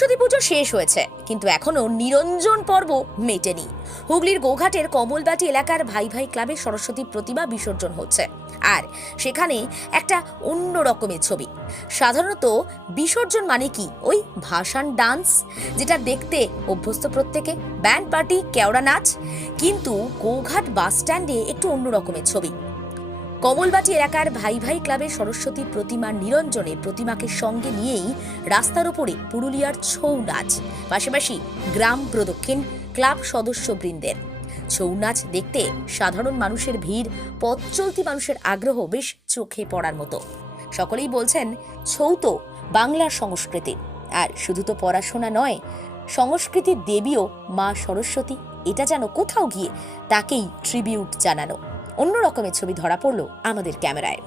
সরস্বতী পুজো শেষ হয়েছে, কিন্তু এখনো নিরঞ্জন পর্ব মেটেনি। হুগলির গোঘাটের কমলবাটি এলাকার ভাই ভাই ক্লাবে সরস্বতী প্রতিমা বিসর্জন হচ্ছে, আর সেখানে একটা অন্য রকমের ছবি। সাধারণত বিসর্জন মানে কি ওই ভাসান ডান্স, যেটা দেখতে অভ্যস্ত প্রত্যেকে, ব্যান্ড পার্টি, কেওড়া নাচ। কিন্তু গোঘাট বাস স্ট্যান্ডে একটু অন্য রকমের ছবি। কমলবাটি এলাকার ভাই ভাই ক্লাবের সরস্বতী প্রতিমার নিরঞ্জনে প্রতিমাকে সঙ্গে নিয়েই রাস্তার উপরে পুরুলিয়ার ছৌ নাচ, পাশাপাশি গ্রাম প্রদক্ষিণ ক্লাব সদস্যবৃন্দের। ছৌ নাচ দেখতে সাধারণ মানুষের ভিড়, পথ চলতি মানুষের আগ্রহ বেশ চোখে পড়ার মতো। সকলেই বলছেন ছৌ তো বাংলার সংস্কৃতি, আর শুধু তো পড়াশোনা নয়, সংস্কৃতির দেবীও মা সরস্বতী। এটা যেন কোথাও গিয়ে তাকেই ট্রিবিউট জানানো। অন্য রকমের ছবি ধরা পড়লো আমাদের ক্যামেরায়।